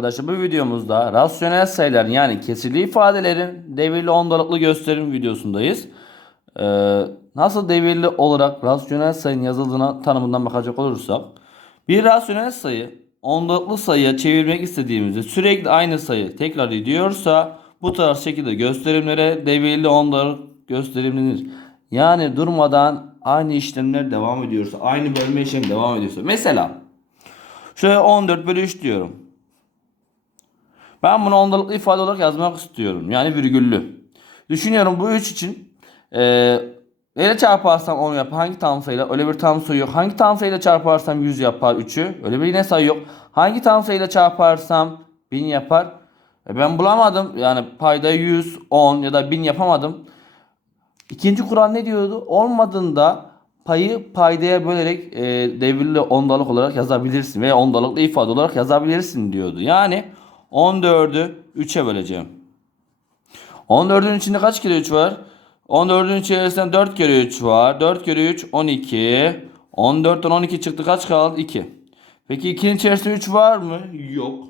Arkadaşlar. Bu videomuzda rasyonel sayıların yani kesirli ifadelerin devirli ondalıklı gösterim videosundayız. Ee, nasıl devirli olarak rasyonel sayının yazıldığına tanımından bakacak olursak bir rasyonel sayı ondalıklı sayıya çevirmek istediğimizde sürekli aynı sayı tekrar ediyorsa bu tarz şekilde gösterimlere devirli ondalık gösterimlenir. Yani durmadan aynı işlemler devam ediyorsa, aynı bölme işlemi devam ediyorsa. Mesela şöyle 14 bölü 3 diyorum. Ben bunu ondalıklı ifade olarak yazmak istiyorum. Yani virgüllü. Düşünüyorum bu 3 için eee neyle çarparsam 10 yapar. Hangi tam sayıyla? Öyle bir tam sayı yok. Hangi tam sayıyla çarparsam 100 yapar 3'ü. Öyle bir yine sayı yok. Hangi tam sayıyla çarparsam 1000 yapar. E ben bulamadım. Yani payda 100, 10 ya da 1000 yapamadım. İkinci kural ne diyordu? Olmadığında payı paydaya bölerek e, devirli ondalık olarak yazabilirsin veya ondalıklı ifade olarak yazabilirsin diyordu. Yani 14'ü 3'e böleceğim. 14'ün içinde kaç kere 3 var? 14'ün içerisinde 4 kere 3 var. 4 kere 3 12. 14'ten 12 çıktı kaç kaldı? 2. Peki 2'nin içerisinde 3 var mı? Yok.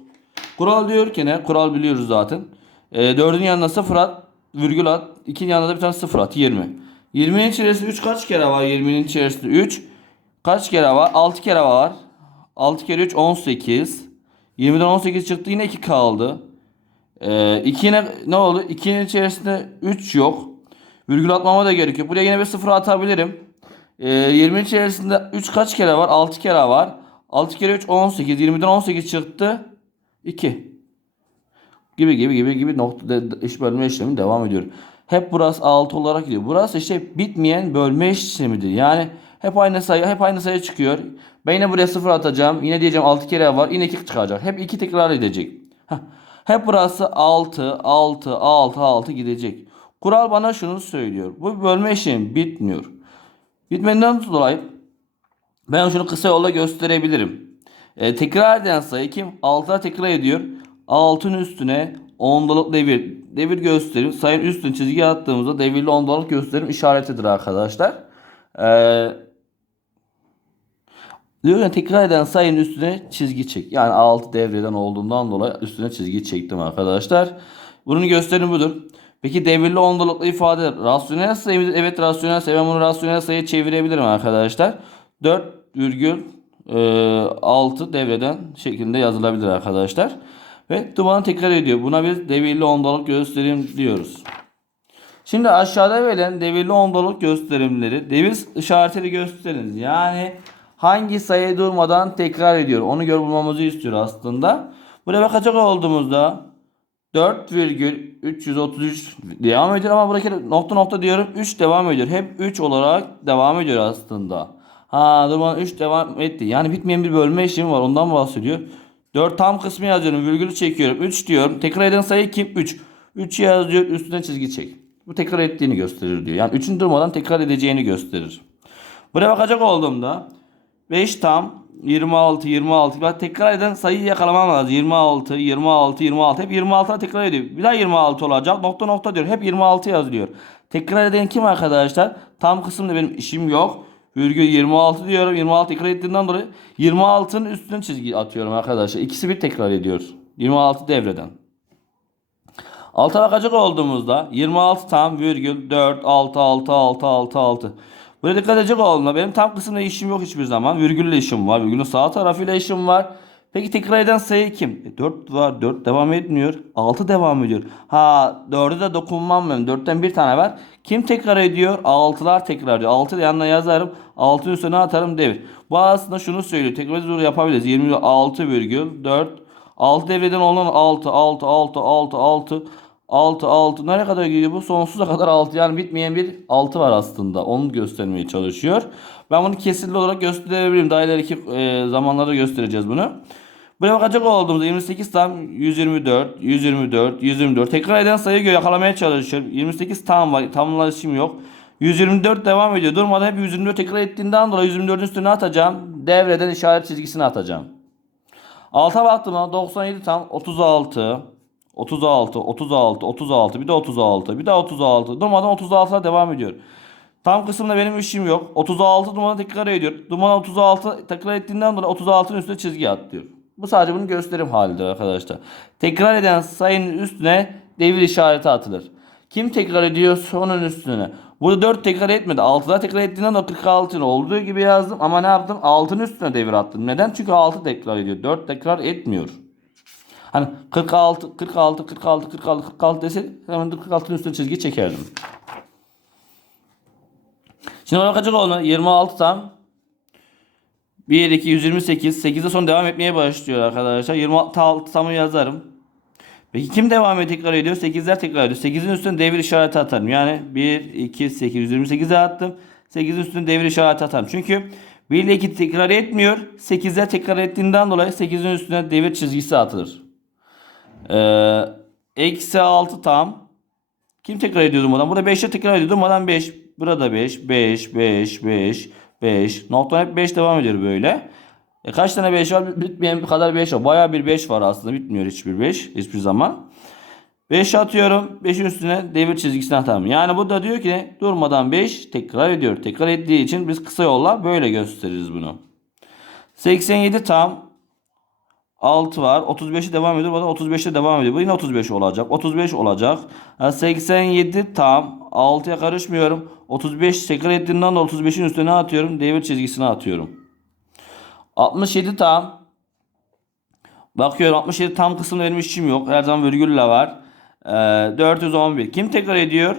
Kural diyor ki ne? Kural biliyoruz zaten. E, 4'ün yanına 0 at, virgül at. 2'nin yanına da bir tane 0 at. 20. 20'nin içerisinde 3 kaç kere var? 20'nin içerisinde 3 kaç kere var? 6 kere var. 6 kere 3 18. 20'den 18 çıktı yine 2 kaldı. Ee, 2 ne, ne oldu? 2'nin içerisinde 3 yok. Virgül atmama da gerek yok. Buraya yine bir 0 atabilirim. Ee, 20'nin içerisinde 3 kaç kere var? 6 kere var. 6 kere 3 18. 20'den 18 çıktı. 2. Gibi gibi gibi gibi nokta iş bölme işlemi devam ediyor. Hep burası 6 olarak gidiyor. Burası işte bitmeyen bölme işlemidir. Yani hep aynı sayı hep aynı sayı çıkıyor. Ben yine buraya 0 atacağım. Yine diyeceğim 6 kere var. Yine 2 çıkacak. Hep 2 tekrar edecek. Hep burası 6 6 6 6 gidecek. Kural bana şunu söylüyor. Bu bölme işlemi bitmiyor. Bitmediğinden dolayı ben şunu kısa yolla gösterebilirim. E, tekrar eden sayı kim? 6'a tekrar ediyor. 6'ın üstüne ondalık devir. Devir gösterim. Sayının üstüne çizgi attığımızda devirli ondalık gösterim işaretidir arkadaşlar. Eee Diyor tekrar eden sayının üstüne çizgi çek. Yani 6 devreden olduğundan dolayı üstüne çizgi çektim arkadaşlar. Bunun gösterimi budur. Peki devirli ondalıklı ifade rasyonel sayı? Evet rasyonel sayı. Ben bunu rasyonel sayıya çevirebilirim arkadaşlar. 4,6 devreden şeklinde yazılabilir arkadaşlar. Ve dumanı tekrar ediyor. Buna biz devirli ondalık gösterim diyoruz. Şimdi aşağıda verilen devirli ondalık gösterimleri devir işaretiyle gösteriniz. Yani hangi sayı durmadan tekrar ediyor. Onu gör bulmamızı istiyor aslında. Buraya bakacak olduğumuzda 4,333 devam ediyor ama buradaki nokta nokta diyorum 3 devam ediyor. Hep 3 olarak devam ediyor aslında. Ha durmadan 3 devam etti. Yani bitmeyen bir bölme işlemi var ondan bahsediyor. 4 tam kısmı yazıyorum virgülü çekiyorum 3 diyorum. Tekrar eden sayı kim? 3. 3 yazıyor üstüne çizgi çek. Bu tekrar ettiğini gösterir diyor. Yani 3'ün durmadan tekrar edeceğini gösterir. Buraya bakacak olduğumda 5 tam 26 26 ben tekrar eden sayıyı yakalamam lazım. 26 26 26 hep 26'a tekrar ediyor. Bir daha 26 olacak. Nokta nokta diyor. Hep 26 yazılıyor. Tekrar eden kim arkadaşlar? Tam kısımda benim işim yok. Virgül 26 diyorum. 26 tekrar ettiğinden dolayı 26'nın üstüne çizgi atıyorum arkadaşlar. İkisi bir tekrar ediyor. 26 devreden. Alta bakacak olduğumuzda 26 tam virgül 4 6 6 6 6 6. Buraya dikkat edecek olduğunda benim tam kısımda işim yok hiçbir zaman. Virgülle işim var. Virgülün sağ tarafıyla işim var. Peki tekrar eden sayı kim? E, 4 var. 4 devam etmiyor. 6 devam ediyor. Ha 4'e de dokunmam ben. 4'ten bir tane var. Kim tekrar ediyor? 6'lar tekrar ediyor. 6 da yanına yazarım. 6'ın üstüne atarım devir. Bu aslında şunu söylüyor. Tekrar zor yapabiliriz. 26 virgül 4 6 devreden olan 6 6 6 6 6 6 6 nereye kadar gidiyor bu? Sonsuza kadar 6 yani bitmeyen bir 6 var aslında. Onu göstermeye çalışıyor. Ben bunu kesirli olarak gösterebilirim. Daha ileriki e, zamanlarda göstereceğiz bunu. Buraya bakacak olduğumuzda 28 tam 124, 124, 124. Tekrar eden sayıyı yakalamaya çalışıyorum. 28 tam var. Tamlaşım yok. 124 devam ediyor. Durmadan hep 124 tekrar ettiğinden dolayı 124'ün üstüne atacağım. Devreden işaret çizgisini atacağım. Alta baktığımda 97 tam 36. 36, 36, 36, bir de 36, bir de 36. Durmadan 36'a devam ediyor. Tam kısımda benim işim yok. 36 numara tekrar ediyor. Numara 36 tekrar ettiğinden dolayı 36'ın üstüne çizgi at diyor. Bu sadece bunun gösterim halidir arkadaşlar. Tekrar eden sayının üstüne devir işareti atılır. Kim tekrar ediyorsa onun üstüne. Burada 4 tekrar etmedi. 6'da tekrar ettiğinden de 46'ın olduğu gibi yazdım. Ama ne yaptım? 6'nın üstüne devir attım. Neden? Çünkü 6 tekrar ediyor. 4 tekrar etmiyor. Hani 46, 46, 46, 46, 46 dese hemen de 46'nın üstüne çizgi çekerdim. Şimdi bana kaçak oldu? 26 tam. 1, 2, 128. 8'de son devam etmeye başlıyor arkadaşlar. 26 tamı yazarım. Peki kim devam ediyor tekrar ediyor? 8'ler tekrar ediyor. 8'in üstüne devir işareti atarım. Yani 1, 2, 8, 128'e attım. 8'in üstüne devir işareti atarım. Çünkü 1 ile 2 tekrar etmiyor. 8'ler tekrar ettiğinden dolayı 8'in üstüne devir çizgisi atılır. Ee, eksi 6 tam. Kim tekrar ediyor durmadan? Burada 5'te tekrar ediyor durmadan 5. Burada 5, 5, 5, 5, 5. Nokta hep 5 devam ediyor böyle. E kaç tane 5 var? Bitmeyen kadar 5 var. Bayağı bir 5 var aslında. Bitmiyor hiçbir 5. Hiçbir zaman. 5 atıyorum. 5'in üstüne devir çizgisini atarım. Yani bu da diyor ki durmadan 5 tekrar ediyor. Tekrar ettiği için biz kısa yolla böyle gösteririz bunu. 87 tam 6 var. 35'e devam ediyor. Bu da 35'e devam ediyor. Bu yine 35 olacak. 35 olacak. Ha, 87 tam 6'ya karışmıyorum. 35 tekrar ettiğinden de 35'in üstüne atıyorum. Devir çizgisine atıyorum. 67 tam. Bakıyorum 67 tam kısmında benim işim yok. Her zaman virgülle var. Ee, 411. Kim tekrar ediyor?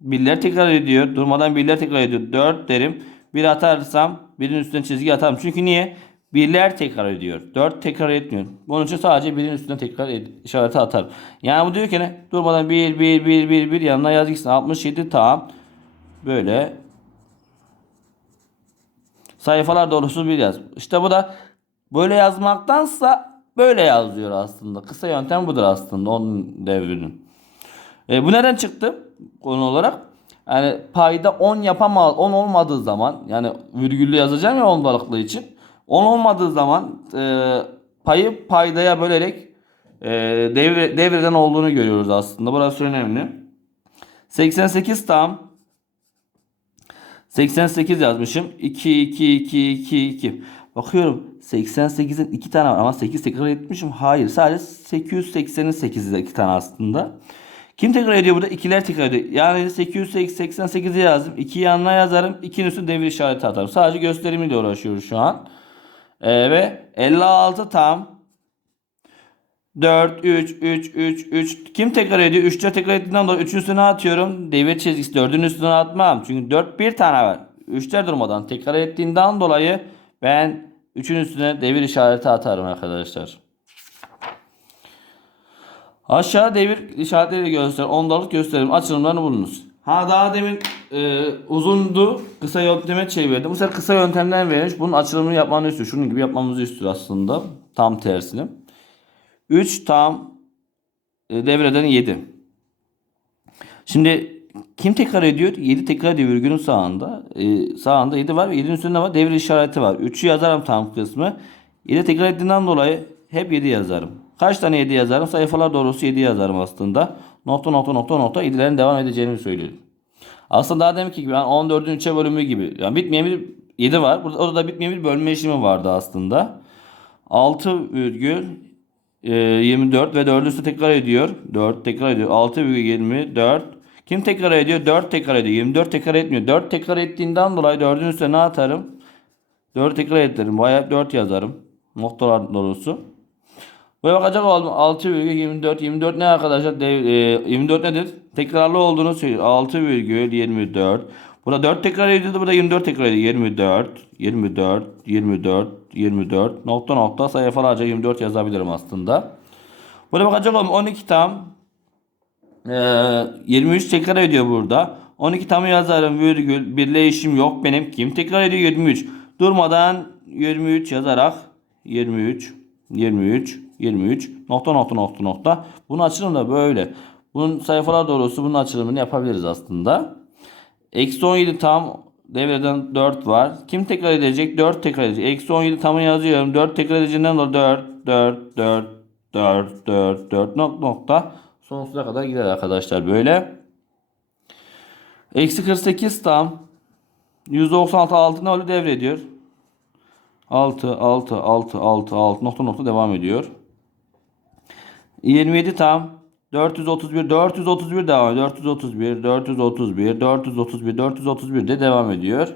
Birler tekrar ediyor. Durmadan birler tekrar ediyor. 4 derim. Bir atarsam birin üstüne çizgi atarım. Çünkü niye? Birler tekrar ediyor. 4 tekrar etmiyor. Bunun için sadece birin üstüne tekrar işareti atarım. Yani bu diyor ki ne? Durmadan 1 1 1 1 1 yanına yazacaksın. 67 tam. Böyle sayfalar doğrusu bir yaz. İşte bu da böyle yazmaktansa böyle yazıyor aslında. Kısa yöntem budur aslında onun devrinin. E, bu neden çıktı konu olarak? Yani payda 10 yapamaz 10 olmadığı zaman yani virgüllü yazacağım ya ondalıklı için 10 olmadığı zaman e, payı paydaya bölerek e, devre, devreden olduğunu görüyoruz aslında. Burası önemli. 88 tam 88 yazmışım. 2 2 2 2 2. Bakıyorum 88'in 2 tane var ama 8 tekrar etmişim. Hayır sadece 880'in 8'i 2 tane aslında. Kim tekrar ediyor burada? İkiler tekrar ediyor. Yani 888'i yazdım. 2 yanına yazarım. 2'nin üstüne devir işareti atarım. Sadece gösterimiyle uğraşıyoruz şu an. Ee, ve 56 tam 4, 3, 3, 3, 3. Kim tekrar ediyor? 3'te tekrar ettiğinden dolayı 3'ün üstüne atıyorum. Devir çizgisi 4'ün üstüne atmam. Çünkü 4 bir tane var. 3'ler durmadan tekrar ettiğinden dolayı ben 3'ün üstüne devir işareti atarım arkadaşlar. Aşağı devir işaretleri göster. Ondalık gösterim. Açılımlarını bulunuz. Ha daha demin e, uzundu. Kısa yönteme çevirdim. Bu sefer kısa yöntemden vermiş. Bunun açılımını yapmanı istiyor. Şunun gibi yapmamızı istiyor aslında. Tam tersini. 3 tam e, devreden 7. Şimdi kim tekrar ediyor? 7 tekrar ediyor virgülün sağında. E, sağında 7 var ve 7'nin üstünde var. Devir işareti var. 3'ü yazarım tam kısmı. 7 tekrar ettiğinden dolayı hep 7 yazarım. Kaç tane 7 yazarım? Sayfalar doğrusu 7 yazarım aslında. Nokta nokta nokta nokta 7'lerin devam edeceğini söylüyorum. Aslında daha demek ki yani 14'ün 3'e bölümü gibi. Yani bitmeyen bir 7 var. Burada orada da bitmeyen bir bölme işlemi vardı aslında. 6 virgül e, 24 ve 4'ün üstü tekrar ediyor. 4 tekrar ediyor. 6 virgül 24. Kim tekrar ediyor? 4 tekrar ediyor. 24 tekrar etmiyor. 4 tekrar ettiğinden dolayı 4'ün üstüne ne atarım? 4 tekrar ederim. Bayağı 4 yazarım. Noktalar doğrusu. Buraya bakacak oldum. 6 virgül 24. 24 ne arkadaşlar? Dev, e, 24 nedir? Tekrarlı olduğunu söylüyor. 6 virgül 24. Burada 4 tekrar ediyordu. Burada 24 tekrar ediyor. 24, 24, 24, 24. Nokta nokta sayfalarca 24 yazabilirim aslında. Buraya bakacak oldum. 12 tam. E, 23 tekrar ediyor burada. 12 tam yazarım. Virgül. Birleşim yok benim. Kim tekrar ediyor? 23. Durmadan 23 yazarak 23, 23, 23 nokta nokta nokta nokta. Bunun açılımı da böyle. Bunun sayfalar doğrusu bunun açılımını yapabiliriz aslında. Eksi 17 tam devreden 4 var. Kim tekrar edecek? 4 tekrar edecek. Eksi 17 tamı yazıyorum. 4 tekrar edeceğinden dolayı 4, 4, 4, 4, 4, 4 nokta nokta. Sonsuza kadar gider arkadaşlar böyle. Eksi 48 tam. 196 altına ölü devrediyor. 6, 6, 6, 6, 6 nokta nokta devam ediyor. 27 tam. 431, 431 devam ediyor. 431, 431, 431, 431 de devam ediyor.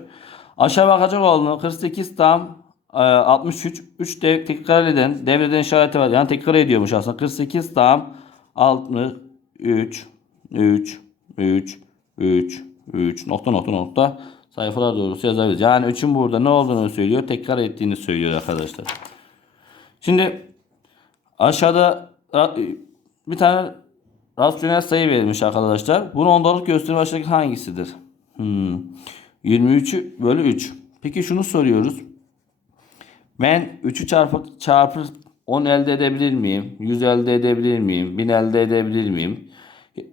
Aşağı bakacak olduğunda 48 tam e, 63 3 de tekrar eden devreden işareti var. Yani tekrar ediyormuş aslında. 48 tam 63 3 3 3 3 nokta nokta nokta sayfalar doğrusu yazabiliriz. Yani 3'ün burada ne olduğunu söylüyor. Tekrar ettiğini söylüyor arkadaşlar. Şimdi aşağıda bir tane rasyonel sayı verilmiş arkadaşlar. Bunu ondalık gösterme aşağıdaki hangisidir? Hmm. 23'ü bölü 3. Peki şunu soruyoruz. Ben 3'ü çarpı çarpı 10 elde edebilir miyim? 100 elde edebilir miyim? 1000 elde edebilir miyim?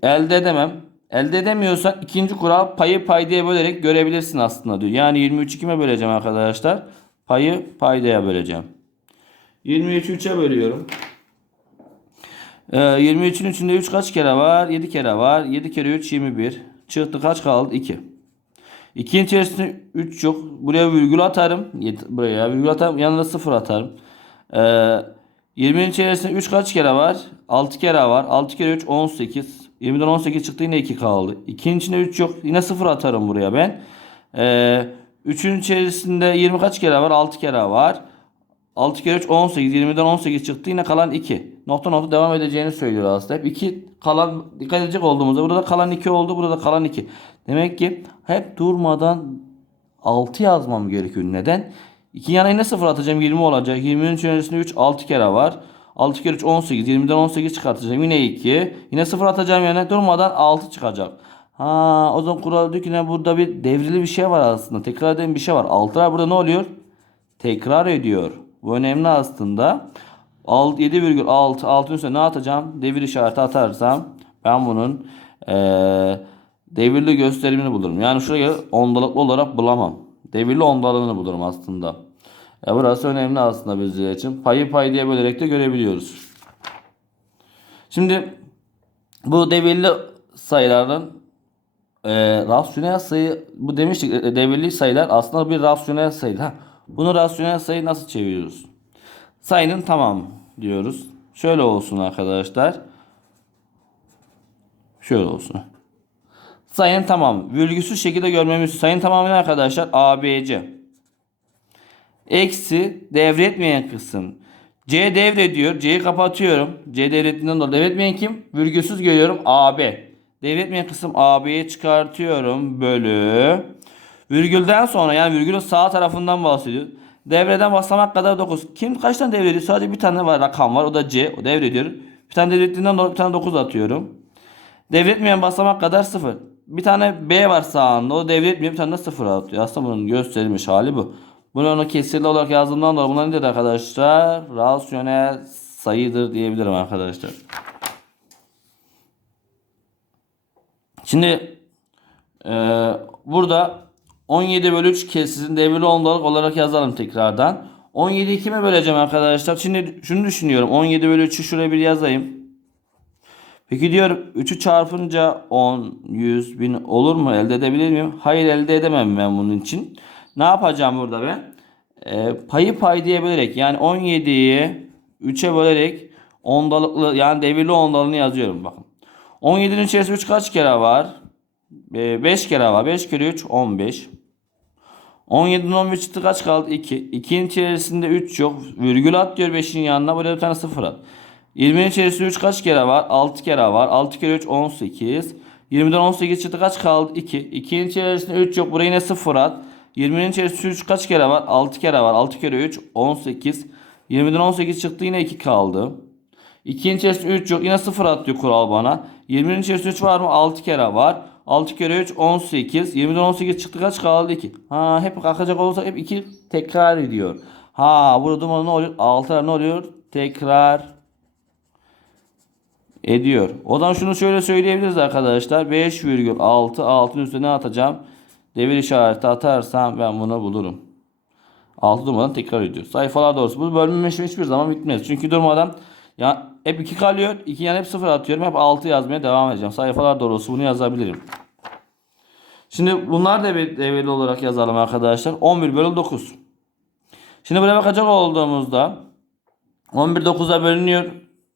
Elde edemem. Elde edemiyorsan ikinci kural payı paydaya bölerek görebilirsin aslında diyor. Yani 23'ü kime böleceğim arkadaşlar? Payı paydaya böleceğim. 23'ü 3'e bölüyorum. Ee, 23'ün içinde 3 kaç kere var? 7 kere var. 7 kere 3 21. Çıktı kaç kaldı? 2. 2'nin içerisinde 3 yok. Buraya virgül atarım. Buraya virgül atarım. Yanına 0 atarım. Ee, 20'nin içerisinde 3 kaç kere var? 6 kere var. 6 kere 3 18. 20'den 18 çıktı yine 2 kaldı. 2'nin içinde 3 yok. Yine 0 atarım buraya ben. Ee, 3'ün içerisinde 20 kaç kere var? 6 kere var. 6 kere 3 18. 20'den 18 çıktı. Yine kalan 2. Nokta nokta devam edeceğini söylüyor aslında. Hep 2 kalan dikkat edecek olduğumuzda burada kalan 2 oldu. Burada kalan 2. Demek ki hep durmadan 6 yazmam gerekiyor. Neden? 2 yana yine 0 atacağım 20 olacak. 20'nin içerisinde 3 6 kere var. 6 kere 3 18. 20'den 18 çıkartacağım. Yine 2. Yine 0 atacağım yerine durmadan 6 çıkacak. Ha o zaman kural diyor ki ne burada bir devrili bir şey var aslında. Tekrar eden bir şey var. 6'lar burada ne oluyor? Tekrar ediyor. Bu önemli aslında. 7,6 6'ın üstüne ne atacağım? Devir işareti atarsam ben bunun eee devirli gösterimini bulurum. Yani şuraya ondalıklı olarak bulamam. Devirli ondalığını bulurum aslında. E burası önemli aslında bizler için. Payı pay diye bölerek de görebiliyoruz. Şimdi bu devirli sayıların e, rasyonel sayı bu demiştik e, devirli sayılar aslında bir rasyonel sayı. Bunu rasyonel sayı nasıl çeviriyoruz? Sayının tamamı diyoruz. Şöyle olsun arkadaşlar. Şöyle olsun. Sayının tamamı. Virgülsüz şekilde görmemiz. Sayının tamamı arkadaşlar? ABC. Eksi devretmeyen kısım. C devrediyor. C'yi kapatıyorum. C devrettiğinden dolayı devretmeyen kim? Virgülsüz görüyorum. AB. Devretmeyen kısım AB'ye çıkartıyorum. Bölü. Virgülden sonra yani virgülün sağ tarafından bahsediyor. Devreden basamak kadar 9. Kim kaç tane devrediyor? Sadece bir tane var rakam var. O da C. O devrediyor. Bir tane devrettiğinden dolayı bir tane 9 atıyorum. Devretmeyen basamak kadar 0. Bir tane B var sağında. O devretmiyor. Bir tane de 0 atıyor. Aslında bunun gösterilmiş hali bu. Bunu onu kesirli olarak yazdığımdan dolayı bunlar nedir arkadaşlar? Rasyonel sayıdır diyebilirim arkadaşlar. Şimdi ee, burada 17 bölü 3 kesirin devirli ondalık olarak yazalım tekrardan. 17'yi kime böleceğim arkadaşlar? Şimdi şunu düşünüyorum. 17 bölü 3'ü şuraya bir yazayım. Peki diyorum 3'ü çarpınca 10, 100, 1000 olur mu? Elde edebilir miyim? Hayır elde edemem ben bunun için. Ne yapacağım burada ben? Ee, payı pay diye bölerek yani 17'yi 3'e bölerek ondalıklı yani devirli ondalığını yazıyorum bakın. 17'nin içerisinde 3 kaç kere var? 5 kere var. 5 kere 3 15. 17'nin 15 çıktı kaç kaldı? 2. 2'nin içerisinde 3 yok. Virgül at diyor 5'in yanına. Buraya bir tane 0 at. 20'nin içerisinde 3 kaç kere var? 6 kere var. 6 kere 3 18. 20'den 18 çıktı kaç kaldı? 2. 2'nin içerisinde 3 yok. Buraya yine 0 at. 20'nin içerisinde 3 kaç kere var? 6 kere var. 6 kere 3 18. 20'den 18 çıktı yine 2 kaldı. 2'nin içerisinde 3 yok. Yine 0 at diyor kural bana. 20'nin içerisinde 3 var mı? 6 kere var. 6 kere 3 18. 20'den 18 çıktı kaç kaldı 2. Ha hep kalkacak olursak hep 2 tekrar ediyor. Ha burada durmadan ne oluyor? 6'lar ne oluyor? Tekrar ediyor. O zaman şunu şöyle söyleyebiliriz arkadaşlar. 5,6 6'ın üstüne ne atacağım? Devir işareti atarsam ben bunu bulurum. 6 durmadan tekrar ediyor. Sayfalar doğrusu. Bu işi hiçbir zaman bitmez. Çünkü durmadan ya hep 2 kalıyor. 2 yani hep 0 atıyorum. Hep 6 yazmaya devam edeceğim. Sayfalar doğrusu bunu yazabilirim. Şimdi bunlar da devirli olarak yazalım arkadaşlar. 11 bölü 9. Şimdi buraya bakacak olduğumuzda 11 9'a bölünüyor.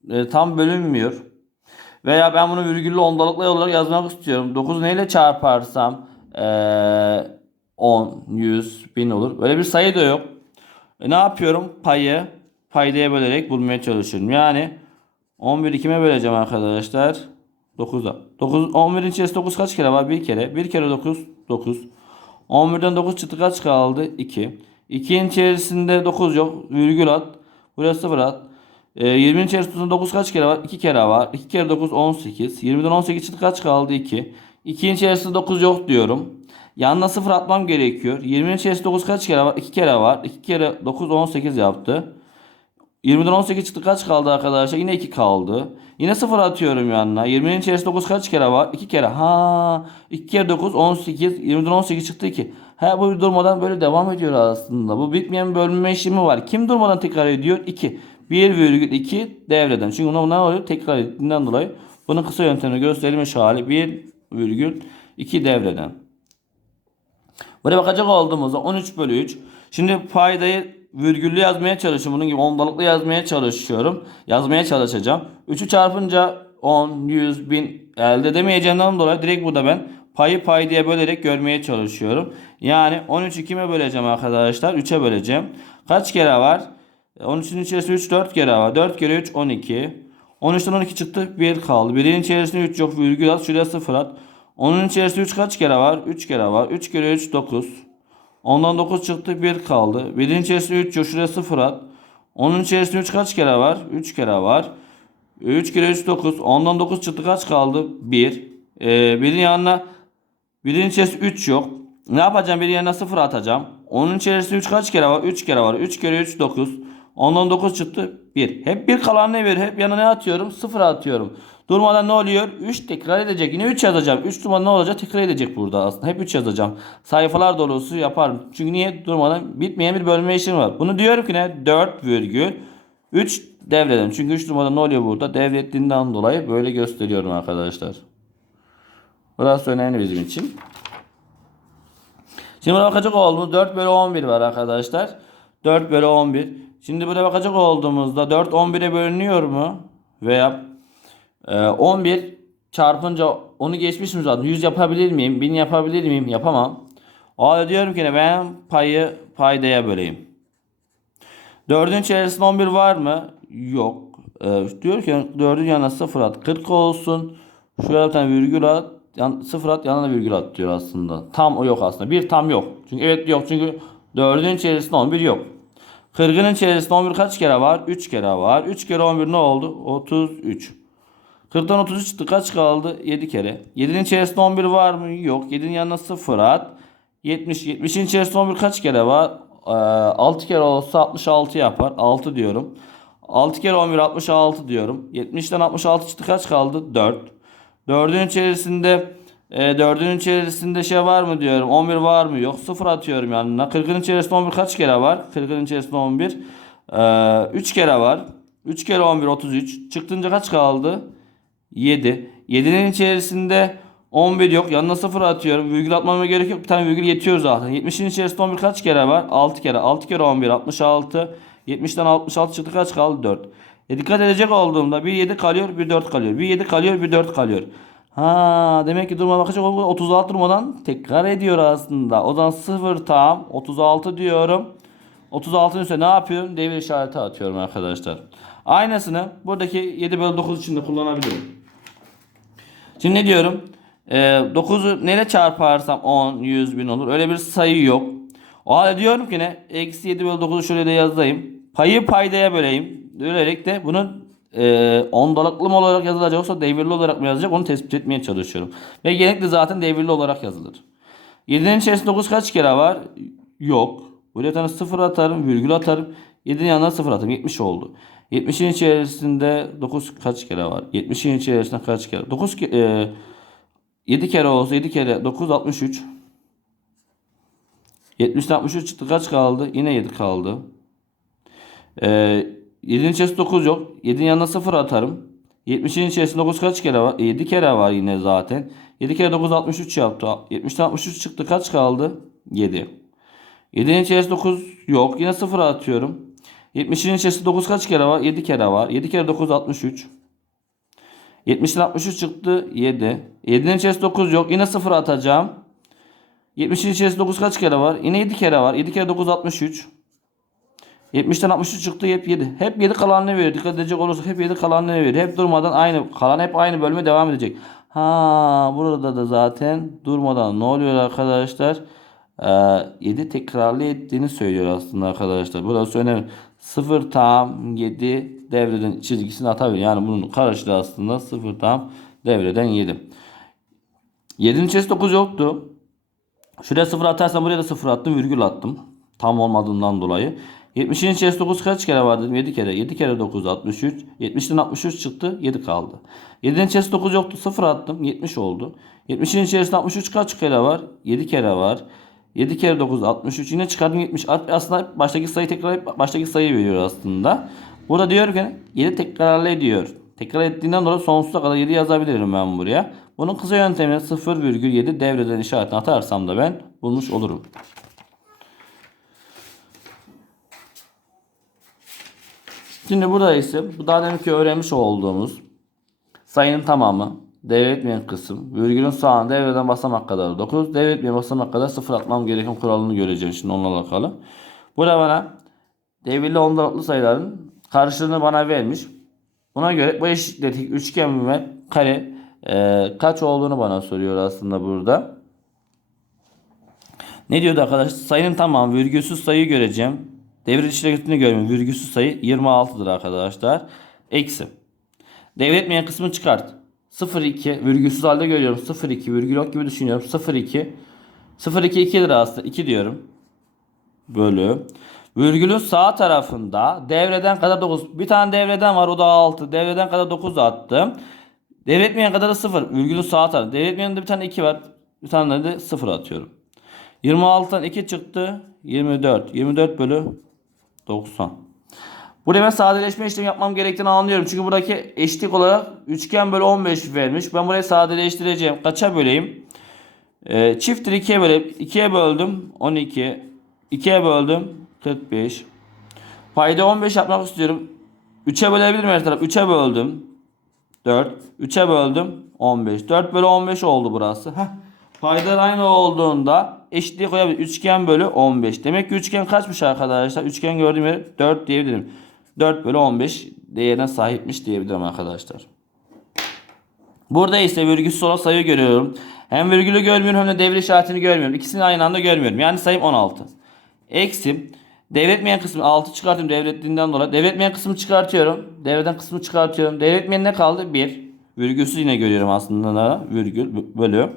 E, tam bölünmüyor. Veya ben bunu virgüllü ondalıklı olarak yazmak istiyorum. 9 neyle çarparsam e, 10, 100, 1000 olur. Böyle bir sayı da yok. E, ne yapıyorum? Payı paydaya bölerek bulmaya çalışıyorum. Yani 11'i kime böleceğim arkadaşlar? 9'a. 9, 11'in içerisinde 9 kaç kere var? Bir kere. 1 kere 9, 9. 11'den 9 çıktı kaç kaldı? 2. 2'nin içerisinde 9 yok. Virgül at. Buraya 0 at. E, 20'nin içerisinde 9 kaç kere var? 2 kere var. 2 kere 9 18. 20'den 18 çıktı kaç kaldı? 2. 2'nin içerisinde 9 yok diyorum. Yanına 0 atmam gerekiyor. 20'nin içerisinde 9 kaç kere var? 2 kere var. 2 kere 9 18 yaptı. 20'den 18 çıktı kaç kaldı arkadaşlar? Yine 2 kaldı. Yine 0 atıyorum yanına. 20'nin içerisinde 9 kaç kere var? 2 kere. Ha, 2 kere 9 18. 20'den 18 çıktı 2. Ha bu durmadan böyle devam ediyor aslında. Bu bitmeyen bölünme işlemi var. Kim durmadan tekrar ediyor? 2. 1,2 devreden. Çünkü buna ne oluyor? Tekrar ettiğinden dolayı bunun kısa yöntemini gösterilmiş hali 1,2 devreden. Buraya bakacak olduğumuzda 13 bölü 3. Şimdi paydayı virgüllü yazmaya çalışıyorum. Bunun gibi ondalıklı yazmaya çalışıyorum. Yazmaya çalışacağım. 3'ü çarpınca 10, 100, 1000 elde edemeyeceğimden dolayı direkt burada ben payı pay diye bölerek görmeye çalışıyorum. Yani 13'ü kime böleceğim arkadaşlar? 3'e böleceğim. Kaç kere var? 13'ün içerisinde 3 4 kere var. 4 kere 3 12. 13'ten 12 çıktı 1 kaldı. 1'in içerisinde 3 yok virgül at şuraya 0 at. Onun içerisinde 3 kaç kere var? 3 kere var. 3 kere 3 9. Ondan 9 çıktı 1 kaldı. 1'in içerisinde 3 yok şuraya 0 at. Onun içerisinde 3 kaç kere var? 3 kere var. 3 kere 3 9. Ondan 9 çıktı kaç kaldı? 1. Ee, 1'in yanına 1'in içerisinde 3 yok. Ne yapacağım? 1'in yanına 0 atacağım. Onun içerisinde 3 kaç kere var? 3 kere var. 3 kere 3 9. Ondan 9 çıktı 1. Hep 1 kalan ne verir? Hep yanına ne atıyorum? 0 atıyorum. Durmadan ne oluyor? 3 tekrar edecek. Yine 3 yazacağım. 3 durmadan ne olacak? Tekrar edecek burada aslında. Hep 3 yazacağım. Sayfalar dolusu yaparım. Çünkü niye? Durmadan bitmeyen bir bölme işlemi var. Bunu diyorum ki ne? 4 virgül 3 devreden. Çünkü 3 durmadan ne oluyor burada? Devrettiğinden dolayı böyle gösteriyorum arkadaşlar. Burası önemli bizim için. Şimdi buraya bakacak olduğumuz 4 bölü 11 var arkadaşlar. 4 bölü 11. Şimdi buraya bakacak olduğumuzda 4 11'e bölünüyor mu? Veya e, 11 çarpınca onu geçmişim zaten. 100 yapabilir miyim? 1000 yapabilir miyim? Yapamam. O halde diyorum ki ben payı paydaya böleyim. 4'ün içerisinde 11 var mı? Yok. E, diyor ki 4'ün yanına 0 at. 40 olsun. Şuraya bir tane virgül at. Yan, 0 at yanına virgül at diyor aslında. Tam o yok aslında. Bir tam yok. Çünkü evet yok. Çünkü 4'ün içerisinde 11 yok. 40'ın içerisinde 11 kaç kere var? 3 kere var. 3 kere 11 ne oldu? 33. 40'tan 33 çıktı. Kaç kaldı? 7 kere. 7'nin içerisinde 11 var mı? Yok. 7'nin yanına 0 at. 70. 70'in içerisinde 11 kaç kere var? Ee, 6 kere olsa 66 yapar. 6 diyorum. 6 kere 11 66 diyorum. 70'ten 66 çıktı. Kaç kaldı? 4. 4'ün içerisinde e, 4'ün içerisinde şey var mı diyorum. 11 var mı? Yok. 0 atıyorum yanına. 40'ın içerisinde 11 kaç kere var? 40'ın içerisinde 11. Ee, 3 kere var. 3 kere 11 33. Çıktınca kaç kaldı? 7. 7'nin içerisinde 11 yok. Yanına 0 atıyorum. Virgül atmama gerek yok. Bir tane virgül yetiyor zaten. 70'in içerisinde 11 kaç kere var? 6 kere. 6 kere 11 66. 70'ten 66 çıktı kaç kaldı? 4. E dikkat edecek olduğumda bir 7 kalıyor, bir 4 kalıyor. Bir 7 kalıyor, bir 4 kalıyor. Ha demek ki duruma bakacak olduğumda 36 durmadan tekrar ediyor aslında. O zaman 0 tam 36 diyorum. 36'ın üstüne ne yapıyorum? Devir işareti atıyorum arkadaşlar. Aynısını buradaki 7 bölü 9 için de kullanabilirim. Şimdi ne diyorum? Ee, 9'u neyle çarparsam 10, 100 bin olur. Öyle bir sayı yok. O halde diyorum ki ne? Eksi 7 bölü 9'u şöyle de yazayım. Payı paydaya böleyim. Bölerek de bunun e, ondalıklı mı olarak yazılacak yoksa devirli olarak mı yazacak onu tespit etmeye çalışıyorum. Ve genellikle zaten devirli olarak yazılır. 7'nin içerisinde 9 kaç kere var? Yok. Buraya tane 0 atarım, virgül atarım. 7'nin yanına 0 atarım. 70 oldu. 70'in içerisinde 9 kaç kere var? 70'in içerisinde kaç kere? 9 ke- e, 7 kere olsa 7 kere 9 63. 70'ten 63 çıktı kaç kaldı? Yine 7 kaldı. Ee, 7'nin içerisinde 9 yok. 7'nin yanına 0 atarım. 70'in içerisinde 9 kaç kere var? 7 kere var yine zaten. 7 kere 9 63 yaptı. 70'ten 63 çıktı kaç kaldı? 7. 7'nin içerisinde 9 yok. Yine 0 atıyorum. 70'in içerisinde 9 kaç kere var? 7 kere var. 7 kere 9 63. 70'den 63 çıktı 7. 7'nin içerisinde 9 yok. Yine 0 atacağım. 70'in içerisinde 9 kaç kere var? Yine 7 kere var. 7 kere 9 63. 70'ten 63 çıktı hep 7. Hep 7 kalanını veriyor. Dikkat edecek olursak hep 7 kalanını veriyor. Hep durmadan aynı kalan hep aynı bölüme devam edecek. Ha burada da zaten durmadan ne oluyor arkadaşlar? Ee, 7 tekrarlı ettiğini söylüyor aslında arkadaşlar. Burası önemli. 0 tam 7 devreden çizgisini atabilir. Yani bunun karşılığı aslında 0 tam devreden 7. 7'nin içerisinde 9 yoktu. Şuraya 0 atarsam buraya da 0 attım. Virgül attım. Tam olmadığından dolayı. 70'in içerisinde 9 kaç kere var dedim? 7 kere. 7 kere 9 63. 70'ten 63 çıktı. 7 kaldı. 7'nin içerisinde 9 yoktu. 0 attım. 70 oldu. 70'in içerisinde 63 kaç kere var? 7 kere var. 7 kere 9 63. Yine çıkardım 70. Aslında baştaki sayı tekrar baştaki sayı veriyor aslında. Burada diyor ki 7 tekrarlı ediyor. Tekrar ettiğinden dolayı sonsuza kadar 7 yazabilirim ben buraya. Bunun kısa yöntemine 0,7 devreden işaretini atarsam da ben bulmuş olurum. Şimdi burada ise bu daha deminki öğrenmiş olduğumuz sayının tamamı devretmeyen kısım virgülün sağında devreden basamak kadar 9 devretmeyen basamak kadar 0 atmam gereken kuralını göreceğim şimdi onunla alakalı. Burada bana devirli ondalıklı sayıların karşılığını bana vermiş. Buna göre bu eşitlik üçgen ve kare e, kaç olduğunu bana soruyor aslında burada. Ne diyordu arkadaşlar? Sayının tamamı virgülsüz sayı göreceğim. Devir işaretini görmüyorum. Virgülsüz sayı 26'dır arkadaşlar. Eksi. Devretmeyen kısmı çıkart. 0,2 virgülsüz halde görüyorum. 0,2 virgül yok gibi düşünüyorum. 0,2 0,2 2 lira aslında. 2 diyorum. Bölü. Virgülün sağ tarafında devreden kadar 9. Bir tane devreden var o da 6. Devreden kadar 9 attım. Devretmeyen kadar da 0. Virgülün sağ tarafı. Devretmeyen de bir tane 2 var. Bir tane de 0 atıyorum. 26'dan 2 çıktı. 24. 24 bölü 90. Buraya ben sadeleşme işlemi yapmam gerektiğini anlıyorum. Çünkü buradaki eşitlik olarak üçgen bölü 15 vermiş. Ben burayı sadeleştireceğim. Kaça böleyim? Ee, çifttir 2'ye bölüp 2'ye böldüm 12. 2'ye böldüm 45. Payda 15 yapmak istiyorum. 3'e bölebilir miyim her taraf? 3'e böldüm. 4. 3'e böldüm 15. 4 bölü 15 oldu burası. Heh. Paydalar aynı olduğunda eşitliği koyabilir. Üçgen bölü 15. Demek ki üçgen kaçmış arkadaşlar? Üçgen gördüğüm yer 4 diyebilirim. 4 bölü 15 değerine sahipmiş diyebilirim arkadaşlar. Burada ise virgülsüz olarak sayı görüyorum. Hem virgülü görmüyorum hem de devre işaretini görmüyorum. İkisini aynı anda görmüyorum. Yani sayım 16. Eksi devretmeyen kısmı 6 çıkartıyorum devrettiğinden dolayı. Devretmeyen kısmı çıkartıyorum. Devreden kısmı çıkartıyorum. Devretmeyen ne kaldı? 1. Virgülsüz yine görüyorum aslında da. Virgül bölü.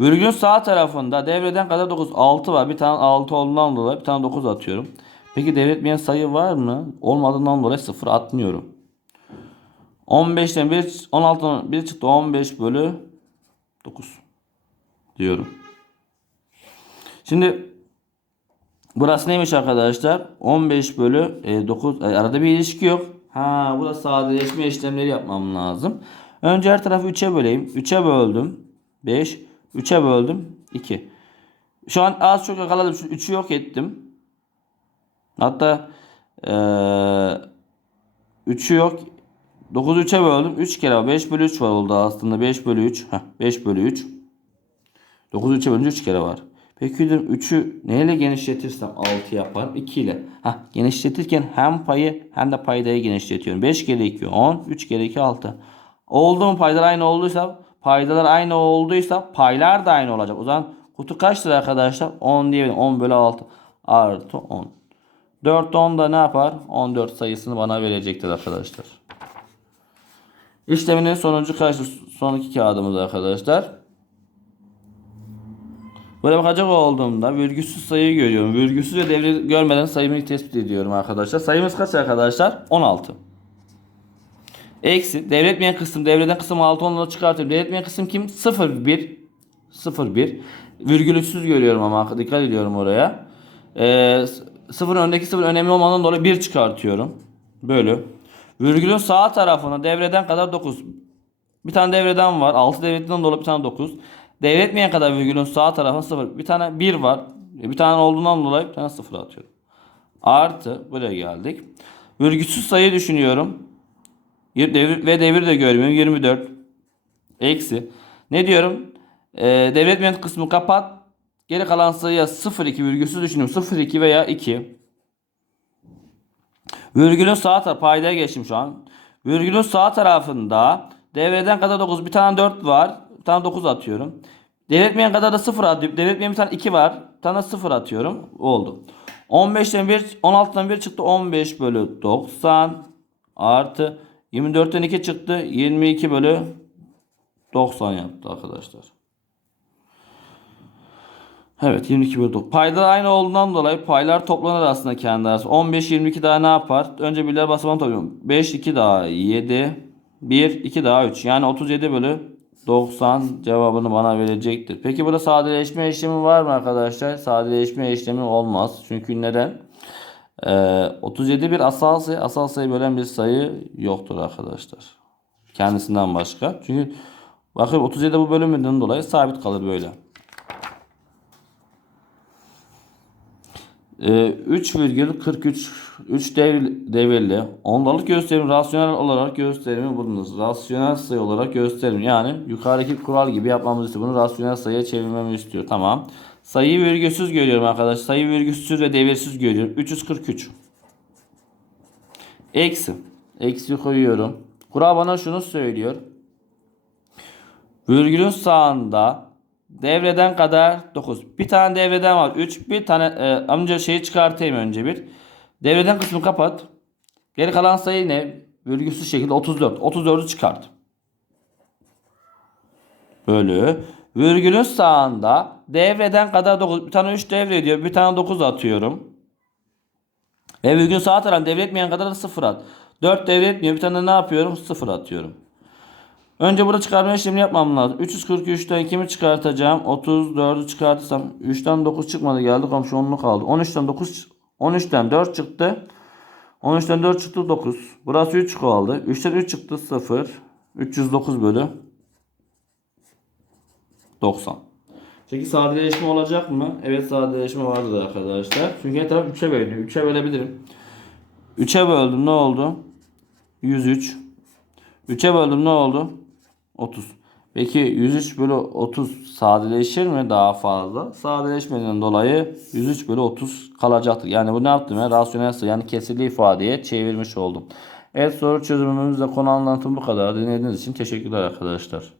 Virgülün sağ tarafında devreden kadar 9 6 var. Bir tane 6 olduğundan dolayı bir tane 9 atıyorum. Peki devretmeyen sayı var mı? Olmadığından dolayı 0 atmıyorum. 15'ten 1 16'dan 1 çıktı 15 bölü 9 diyorum. Şimdi burası neymiş arkadaşlar? 15 bölü 9 arada bir ilişki yok. Ha burada sadeleşme işlemleri yapmam lazım. Önce her tarafı 3'e böleyim. 3'e böldüm. 5 3'e böldüm 2. Şu an az çok yakaladım. Şu 3'ü yok ettim. Hatta ee, 3'ü yok. 9'u 3'e böldüm. 3 kere var. 5 bölü 3 var oldu aslında. 5 bölü 3. Heh, 5 bölü 3. 9'u 3'e bölünce 3 kere var. Peki dedim 3'ü neyle genişletirsem 6 yaparım. 2 ile. Heh, genişletirken hem payı hem de paydayı genişletiyorum. 5 kere 2 10. 3 kere 2 6. Oldu mu paydalar aynı olduysa paydalar aynı olduysa paylar da aynı olacak. O zaman kutu kaçtır arkadaşlar? 10 diyebilirim. 10 bölü 6 artı 10. 4 10 da ne yapar? 14 sayısını bana verecektir arkadaşlar. İşleminin sonucu kaçtır? Sonraki kağıdımız arkadaşlar. Böyle bakacak olduğumda virgülsüz sayıyı görüyorum. Virgülsüz ve devre görmeden sayımı tespit ediyorum arkadaşlar. Sayımız kaç arkadaşlar? 16. Eksi devretmeyen kısım devreden kısım 6 onları çıkartıyorum. Devretmeyen kısım kim? 0 1 0 1 virgülsüz görüyorum ama dikkat ediyorum oraya. Ee, sıfırın öndeki sıfır önemli olmadan dolayı 1 çıkartıyorum. Bölü. Virgülün sağ tarafına devreden kadar 9. Bir tane devreden var. 6 devreden dolayı bir tane 9. Devretmeyen kadar virgülün sağ tarafına 0. Bir tane 1 var. E, Bir tane olduğundan dolayı bir tane sıfır atıyorum. Artı buraya geldik. Virgülsüz sayı düşünüyorum. Devir, ve devir de görmüyorum. 24. Eksi. Ne diyorum? Ee, devretmeyen kısmı kapat. Geri kalan sayıya 0,2 virgülsüz düşünüyorum. 0,2 veya 2. Virgülün sağ tarafı paydaya geçtim şu an. Virgülün sağ tarafında devreden kadar 9 bir tane 4 var. Bir tane 9 atıyorum. Devretmeyen kadar da 0 atıyorum. Devretmeyen bir tane 2 var. Bir tane 0 atıyorum. Oldu. 15'ten 1 16'dan 1 çıktı 15 bölü 90 artı 24'ten 2 çıktı 22 bölü 90 yaptı arkadaşlar. Evet 22 bölü 9. Paydalar aynı olduğundan dolayı paylar toplanır aslında kendi arasında. 15 22 daha ne yapar? Önce birler basamak topluyorum. 5 2 daha 7 1 2 daha 3. Yani 37 bölü 90 cevabını bana verecektir. Peki burada sadeleşme işlemi var mı arkadaşlar? Sadeleşme işlemi olmaz. Çünkü neden? Ee, 37 bir asal sayı. Asal sayı bölen bir sayı yoktur arkadaşlar. Kendisinden başka. Çünkü bakın 37 bu bölümünden dolayı sabit kalır böyle. 3,43 3 dev, devirli ondalık gösterimi rasyonel olarak gösterimi bulunuz. Rasyonel sayı olarak gösterim. Yani yukarıdaki kural gibi yapmamızı istiyor. Bunu rasyonel sayıya çevirmemi istiyor. Tamam. Sayıyı virgülsüz görüyorum arkadaşlar. Sayı virgülsüz ve devirsiz görüyorum. 343. Eksi. Eksi koyuyorum. Kural bana şunu söylüyor. Virgülün sağında devreden kadar 9. Bir tane devreden var. 3. Bir tane e, amca şeyi çıkartayım önce bir. Devreden kısmı kapat. Geri kalan sayı ne? Virgülsüz şekilde 34. 34'ü çıkart. Bölü. Virgülün sağında devreden kadar 9. Bir tane 3 devrediyor. Bir tane 9 atıyorum. Ve virgülün sağ tarafı devretmeyen kadar da 0 at. 4 devretmiyor. Bir tane ne yapıyorum? 0 atıyorum. Önce burada çıkarma işlemini yapmam lazım. 343'ten kimi çıkartacağım? 34'ü çıkartırsam 3'ten 9 çıkmadı geldi komşu 10'luk kaldı. 13'ten 9 13'ten 4 çıktı. 13'ten 4 çıktı 9. Burası 3 kaldı. 3'ten 3 çıktı 0. 309 bölü 90. Peki sadeleşme olacak mı? Evet sadeleşme vardır arkadaşlar. Çünkü her taraf 3'e bölünüyor. 3'e bölebilirim. 3'e böldüm ne oldu? 103. 3'e böldüm ne oldu? 30. Peki 103 bölü 30 sadeleşir mi daha fazla? Sadeleşmeden dolayı 103 bölü 30 kalacaktır. Yani bu ne yaptım ya? Rasyonel sayı yani kesirli ifadeye çevirmiş oldum. Evet soru çözümümüzde konu anlatım bu kadar. Dinlediğiniz için teşekkürler arkadaşlar.